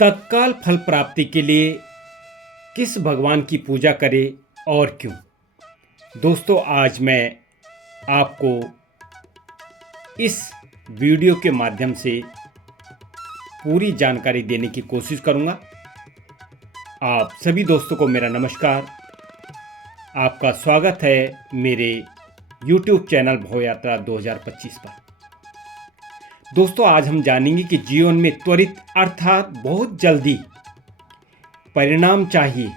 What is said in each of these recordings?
तत्काल फल प्राप्ति के लिए किस भगवान की पूजा करें और क्यों। दोस्तों, आज मैं आपको इस वीडियो के माध्यम से पूरी जानकारी देने की कोशिश करूंगा। आप सभी दोस्तों को मेरा नमस्कार। आपका स्वागत है मेरे YouTube चैनल भव यात्रा 2025 पर। दोस्तों, आज हम जानेंगे कि जीवन में त्वरित अर्थात बहुत जल्दी परिणाम चाहिए,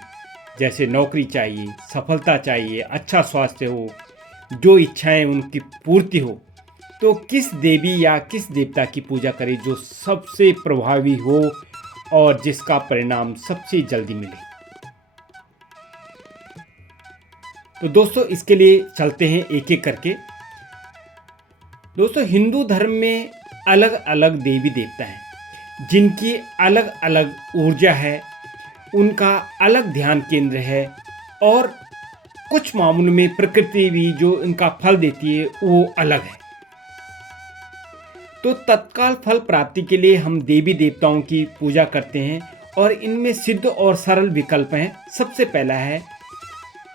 जैसे नौकरी चाहिए, सफलता चाहिए, अच्छा स्वास्थ्य हो, जो इच्छाएं उनकी पूर्ति हो, तो किस देवी या किस देवता की पूजा करें जो सबसे प्रभावी हो और जिसका परिणाम सबसे जल्दी मिले। तो दोस्तों, इसके लिए चलते हैं एक एक करके। दोस्तों, हिंदू धर्म में अलग अलग देवी देवता हैं जिनकी अलग अलग ऊर्जा है, उनका अलग ध्यान केंद्र है और कुछ मामलों में प्रकृति भी जो इनका फल देती है वो अलग है। तो तत्काल फल प्राप्ति के लिए हम देवी देवताओं की पूजा करते हैं और इनमें सिद्ध और सरल विकल्प हैं। सबसे पहला है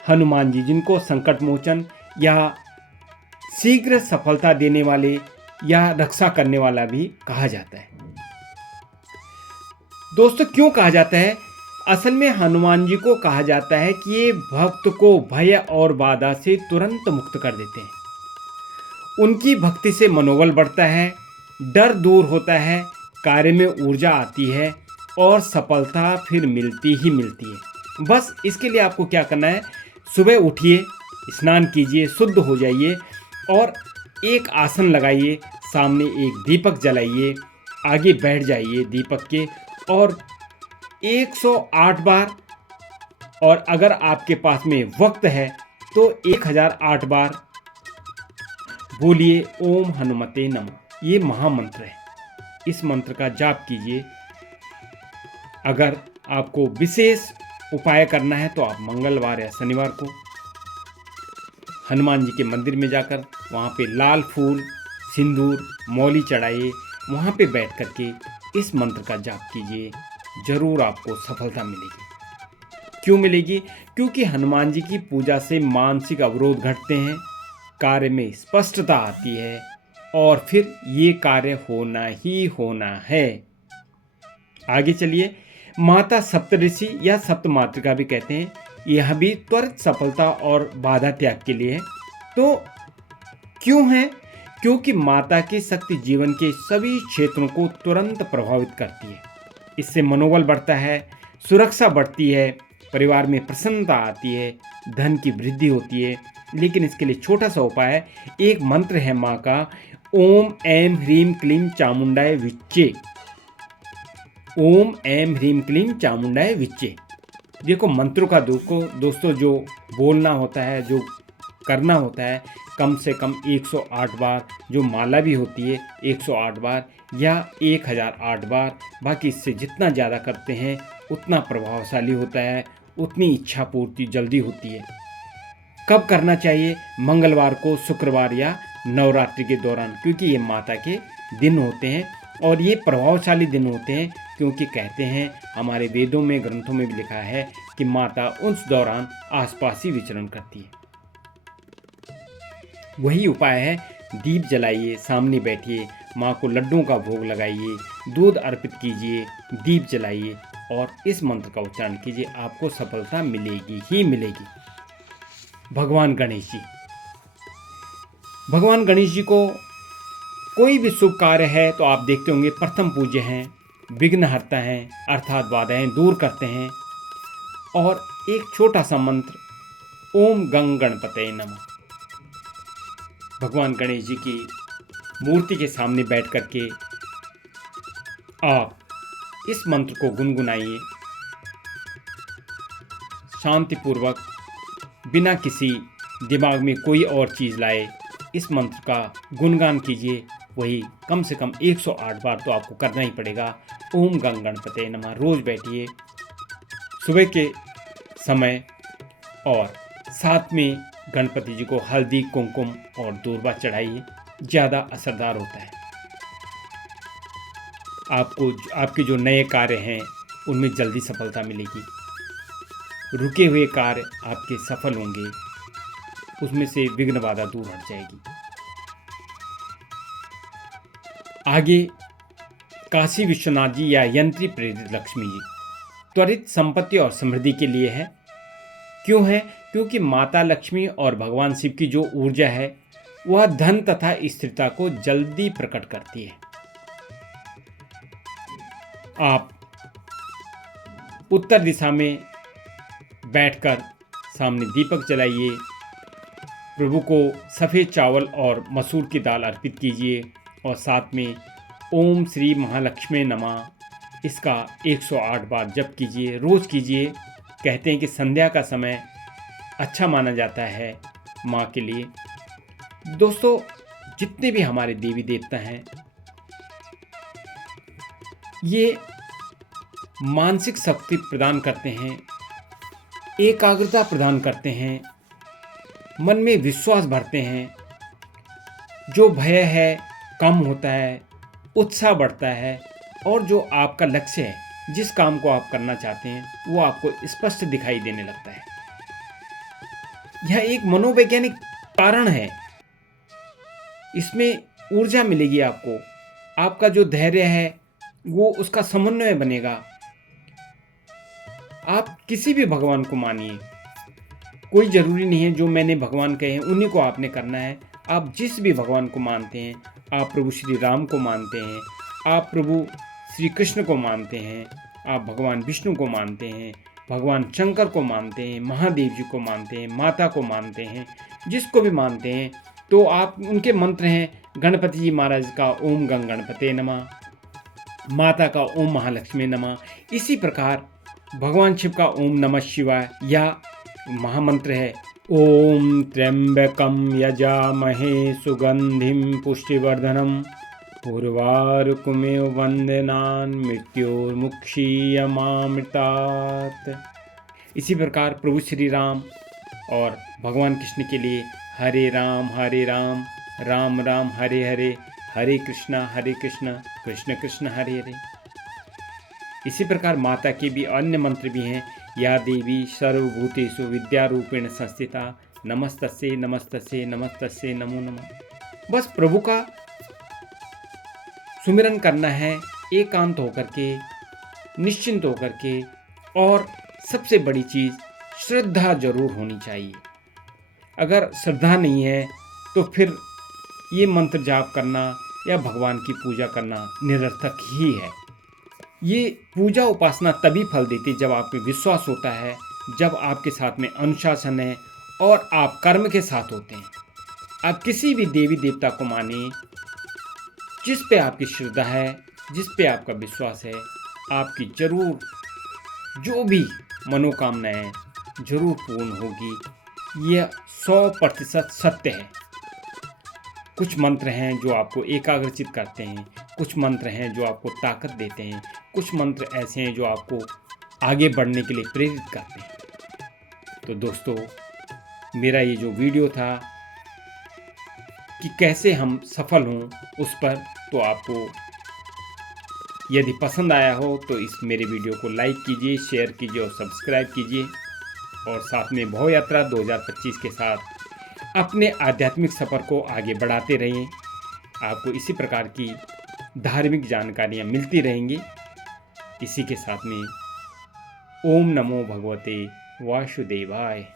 हनुमान जी, जिनको संकट मोचन या शीघ्र सफलता देने वाले या रक्षा करने वाला भी कहा जाता है। दोस्तों, क्यों कहा जाता है? असल में हनुमान जी को कहा जाता है कि ये भक्त को भय और बाधा से तुरंत मुक्त कर देते हैं। उनकी भक्ति से मनोबल बढ़ता है, डर दूर होता है, कार्य में ऊर्जा आती है और सफलता फिर मिलती ही मिलती है। बस इसके लिए आपको क्या करना है, सुबह उठिए, स्नान कीजिए, शुद्ध हो जाइए और एक आसन लगाइए, सामने एक दीपक जलाइए, आगे बैठ जाइए दीपक के और 108 बार, और अगर आपके पास में वक्त है तो 1008 बार बोलिए ओम हनुमते नमः। ये महामंत्र है, इस मंत्र का जाप कीजिए। अगर आपको विशेष उपाय करना है तो आप मंगलवार या शनिवार को हनुमान जी के मंदिर में जाकर वहाँ पे लाल फूल, सिंदूर, मौली चढ़ाइए, वहाँ पे बैठ करके इस मंत्र का जाप कीजिए। जरूर आपको सफलता मिलेगी। क्यों मिलेगी? क्योंकि हनुमान जी की पूजा से मानसिक अवरोध घटते हैं, कार्य में स्पष्टता आती है और फिर ये कार्य होना ही होना है। आगे चलिए। माता सप्तऋषि या सप्तमातृका भी कहते हैं, यह भी त्वरित सफलता और बाधा त्याग के लिए है। तो क्यों है? क्योंकि माता की शक्ति जीवन के सभी क्षेत्रों को तुरंत प्रभावित करती है। इससे मनोबल बढ़ता है, सुरक्षा बढ़ती है, परिवार में प्रसन्नता आती है, धन की वृद्धि होती है। लेकिन इसके लिए छोटा सा उपाय है, एक मंत्र है माँ का, ओम ऐं ह्रीं क्लीं चामुंडाय विच्चे। ओम ऐं ह्रीं क्लीं चामुंडाय विच्चे। देखो, मंत्रों का दोस्तों जो बोलना होता है, जो करना होता है, कम से कम 108 बार, जो माला भी होती है 108 बार या 1008 बार। बाकी इससे जितना ज़्यादा करते हैं उतना प्रभावशाली होता है, उतनी इच्छा पूर्ति जल्दी होती है। कब करना चाहिए? मंगलवार को, शुक्रवार या नवरात्रि के दौरान, क्योंकि ये माता के दिन होते हैं और ये प्रभावशाली दिन होते हैं। क्योंकि कहते हैं, हमारे वेदों में, ग्रंथों में भी लिखा है कि माता उस दौरान आसपास ही विचरण करती है। वही उपाय है, दीप जलाइए, सामने बैठिए, माँ को लड्डुओं का भोग लगाइए, दूध अर्पित कीजिए, दीप जलाइए और इस मंत्र का उच्चारण कीजिए। आपको सफलता मिलेगी ही मिलेगी। भगवान गणेश जी, भगवान गणेश जी को कोई भी शुभ कार्य है तो आप देखते होंगे प्रथम पूज्य हैं, विघ्नहर्ता हैं, अर्थात बाधाएं दूर करते हैं। और एक छोटा सा मंत्र, ओम गं गणपतये नमः। भगवान गणेश जी की मूर्ति के सामने बैठ करके आप इस मंत्र को गुनगुनाइए, शांतिपूर्वक, बिना किसी दिमाग में कोई और चीज़ लाए इस मंत्र का गुणगान कीजिए। वही कम से कम 108 बार तो आपको करना ही पड़ेगा। ओम गं गणपतये नमः। रोज़ बैठिए सुबह के समय और साथ में गणपति जी को हल्दी, कुमकुम और दूर्वा चढ़ाइए, ज़्यादा असरदार होता है। आपको आपके जो नए कार्य हैं उनमें जल्दी सफलता मिलेगी। रुके हुए कार्य आपके सफल होंगे, उसमें से विघ्न बाधा दूर हट जाएगी। आगे काशी विश्वनाथ जी या यंत्री प्रेरित लक्ष्मी जी त्वरित संपत्ति और समृद्धि के लिए है। क्यों है? क्योंकि माता लक्ष्मी और भगवान शिव की जो ऊर्जा है वह धन तथा स्थिरता को जल्दी प्रकट करती है। आप उत्तर दिशा में बैठकर सामने दीपक जलाइए, प्रभु को सफ़ेद चावल और मसूर की दाल अर्पित कीजिए और साथ में ओम श्री महालक्ष्मी नमः इसका 108 बार जप कीजिए, रोज़ कीजिए। कहते हैं कि संध्या का समय अच्छा माना जाता है माँ के लिए। दोस्तों, जितने भी हमारे देवी देवता हैं ये मानसिक शक्ति प्रदान करते हैं, एकाग्रता प्रदान करते हैं, मन में विश्वास भरते हैं। जो भय है कम होता है, उत्साह बढ़ता है और जो आपका लक्ष्य है, जिस काम को आप करना चाहते हैं वो आपको स्पष्ट दिखाई देने लगता है। यह एक मनोवैज्ञानिक कारण है। इसमें ऊर्जा मिलेगी आपको, आपका जो धैर्य है वो उसका समन्वय बनेगा। आप किसी भी भगवान को मानिए, कोई ज़रूरी नहीं है जो मैंने भगवान कहे हैं उन्हीं को आपने करना है। आप जिस भी भगवान को मानते हैं, आप प्रभु श्री राम को मानते हैं, आप प्रभु श्री कृष्ण को मानते हैं, आप भगवान विष्णु को मानते हैं, भगवान शंकर को मानते हैं, महादेव जी को मानते हैं, माता को मानते हैं, जिसको भी मानते हैं तो आप उनके मंत्र हैं गणपति जी महाराज का ओम गंग गणपते नमः, माता का ओम महालक्ष्मी नमः। इसी प्रकार भगवान शिव का ओम नमः शिवाय या महामंत्र है ओम त्र्यंबकम यजामहे सुगंधिम पुष्टिवर्धनम उर्वारुकमेव वंदनान् मृत्योर्मुक्षीयमामृतात्। इसी प्रकार प्रभु श्री राम और भगवान कृष्ण के लिए हरे राम राम राम हरे हरे, हरे कृष्ण कृष्ण कृष्ण हरे हरे। इसी प्रकार माता के भी अन्य मंत्र भी हैं। या देवी सर्वभूतेषु विद्यारूपेण संस्थिता नमस्तस्यै नमस्तस्यै नमस्तस्यै नमो नमः। बस प्रभु का सुमिरन करना है एकांत होकर के, निश्चिंत होकर के, और सबसे बड़ी चीज़ श्रद्धा जरूर होनी चाहिए। अगर श्रद्धा नहीं है तो फिर ये मंत्र जाप करना या भगवान की पूजा करना निरर्थक ही है। ये पूजा उपासना तभी फल देती जब आप में विश्वास होता है, जब आपके साथ में अनुशासन है और आप कर्म के साथ होते हैं। आप किसी भी देवी देवता को माने, जिस पे आपकी श्रद्धा है, जिस पे आपका विश्वास है, आपकी जरूर जो भी मनोकामनाएं जरूर पूर्ण होगी। यह 100% सत्य है। कुछ मंत्र हैं जो आपको एकाग्रचित करते हैं, कुछ मंत्र हैं जो आपको ताकत देते हैं, कुछ मंत्र ऐसे हैं जो आपको आगे बढ़ने के लिए प्रेरित करते हैं। तो दोस्तों, मेरा ये जो वीडियो था कि कैसे हम सफल हों उस पर, तो आपको यदि पसंद आया हो तो इस मेरे वीडियो को लाइक कीजिए, शेयर कीजिए और सब्सक्राइब कीजिए। और साथ में भव यात्रा 2025 के साथ अपने आध्यात्मिक सफ़र को आगे बढ़ाते रहें। आपको इसी प्रकार की धार्मिक जानकारियाँ मिलती रहेंगी। इसी के साथ में ओम नमो भगवते वासुदेवाय।